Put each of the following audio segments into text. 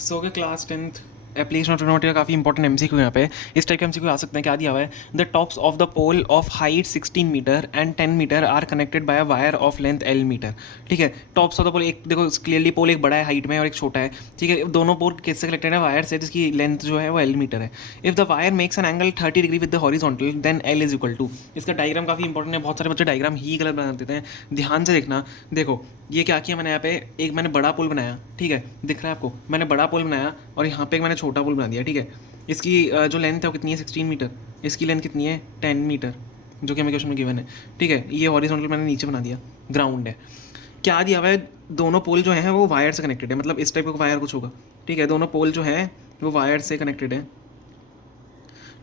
सो के class 10th application of trigonometry का काफ़ी इंपॉर्टेंट एमसीक्यू यहाँ पे इस टाइप के एमसीक्यू आ सकते हैं। क्या दिया हुआ है, the tops of the pole of height 16 metre and 10 metre are connected by a wire of length L metre. ठीक है, टॉप्स ऑफ द पोल, एक देखो क्लियरली पोल एक बड़ा है हाइट में और एक छोटा है। ठीक है, दोनों पोल किससे कनेक्टेड है, वायर से, जिसकी लेंथ जो है वो एल मीटर है। If the wire makes an angle 30 degree with the horizontal then L is equal to. इसका डायग्राम काफ़ी इंपॉर्टेंट है, बहुत सारे बच्चे डायग्राम ही गलत बना देते हैं, ध्यान से देखना। देखो ये क्या किया मैंने, यहाँ पे एक मैंने बड़ा पुल बनाया, ठीक है, दिख रहा है आपको, मैंने बड़ा पुल बनाया और यहाँ पे एक मैंने छोटा पुल बना दिया। ठीक है, इसकी जो लेंथ है वो कितनी है, 16 मीटर, इसकी लेंथ कितनी है, 10 मीटर, जो कि हमें क्वेश्चन में गिवन है। ठीक है, ये हॉरिजॉन्टल मैंने नीचे बना दिया, ग्राउंड है। क्या दिया हुआ है, दोनों पोल जो हैं वो वायर से कनेक्टेड है, मतलब इस टाइप का वायर कुछ होगा। ठीक है, दोनों पोल जो है वो वायर से कनेक्टेड है।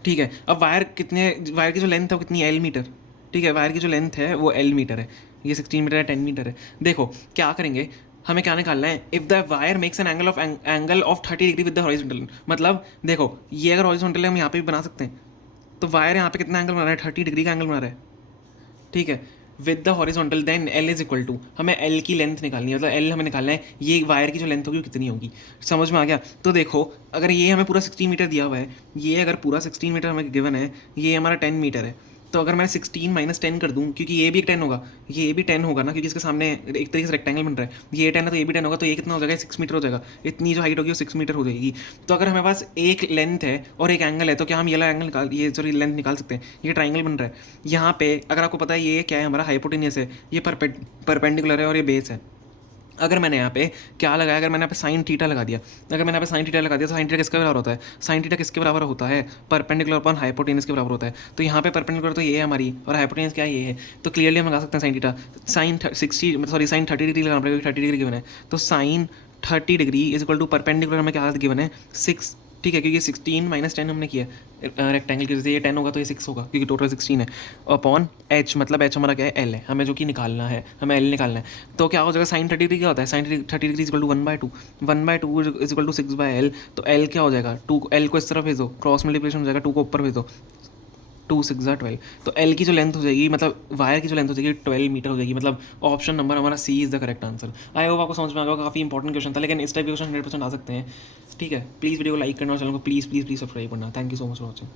ठीक है, अब वायर कितने, वायर की जो लेंथ है वो कितनी है, एल मीटर। ठीक है, वायर की जो लेंथ है वो एल मीटर है, ये 16 मीटर है, 10 मीटर है। देखो क्या करेंगे, हमें क्या निकालना है, if the wire makes an angle of 30 degree with the horizontal. मतलब देखो ये अगर हॉरिजॉन्टल है हम यहाँ पे भी बना सकते हैं, तो वायर यहाँ पे कितना एंगल बना रहा है, 30 डिग्री का एंगल बना रहा है। ठीक है, with the horizontal then L is equal to, हमें एल की लेंथ निकालनी है, मतलब एल हमें निकालना है, ये वायर की जो लेंथ होगी वो कितनी होगी। समझ में आ गया। तो देखो अगर ये हमें पूरा 16 मीटर दिया हुआ है, ये अगर पूरा 16 मीटर हमें गिवन है, ये हमारा 10 मीटर है, तो अगर मैं 16 माइनस 10 कर दूँ, क्योंकि ये भी एक 10 होगा, ये भी 10 होगा ना, क्योंकि इसके सामने एक तरीके से रेक्टेंगल बन रहा है, ये 10 है तो ये भी 10 होगा, तो ये कितना हो जाएगा, 6 मीटर हो जाएगा। इतनी जो हाइट होगी वो 6 मीटर हो जाएगी। तो अगर हमारे पास एक लेंथ है और एक एंगल है, तो क्या हम ये वाला एंगल निकाल, ये सॉरी लेंथ निकाल सकते हैं। ये ट्राइंगल बन रहा है यहाँ पे, अगर आपको पता है ये क्या है, हमारा हाइपोटेनियस है, ये परपेंडिकुलर है और ये बेस है। अगर मैंने यहाँ पे क्या लगाया, अगर मैंने यहाँ पे साइन थीटा लगा दिया, अगर मैंने यहाँ पे साइन थीटा लगा दिया, तो साइन थीटा किसके बराबर होता है, साइन थीटा किसके बराबर होता है, परपेंडिकुलर अपॉन हाइपोटेनस के बराबर होता है। तो यहाँ पे परपेंडिकुलर तो ये है हमारी, और हाइपोटेनस क्या है, ये है। तो क्लियरली हम लगा सकते हैं sine theta, sine 60 sorry sine 30 degree लगाना पड़ेगा, 30 डिग्री गिवन है, तो sine 30 degree is equal to perpendicular हमें क्या गिवन है, 6। ठीक है, क्योंकि 16 माइनस 10 हमने किया रेक्टेंगल की वजह से, ये 10 होगा तो ये 6 होगा, क्योंकि टोटल 16 है, अपॉन एच, मतलब एच हमारा क्या है, एल है, हमें जो कि निकालना है, हमें एल निकालना है। तो क्या हो जाएगा, साइन 30 डिग्री क्या होता है, sine 30 degree equal to 1/2, 1/2 is equal to 6/L। तो एल क्या हो जाएगा, 2, एल को इस तरफ भेजो, क्रॉस मल्टीप्लिकेशन हो जाएगा, 2 को ऊपर भेजो, 2 6 12। तो एल की जो लेंथ हो जाएगी, मतलब वायर की जो लेंथ हो जाएगी 12 मीटर हो जाएगी, मतलब ऑप्शन नंबर हमारा C is the correct answer. I hope आपको समझ में आ गया, काफ़ी इंपॉर्टेंट क्वेश्चन था, लेकिन इस टाइप के क्वेश्चन 100% आ सकते हैं। ठीक है, प्लीज़ वीडियो को लाइक करना और चैनल को प्लीज़ प्लीज़ प्लीज़ सब्सक्राइब करना। Thank you so much for watching.